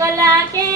ko lagi.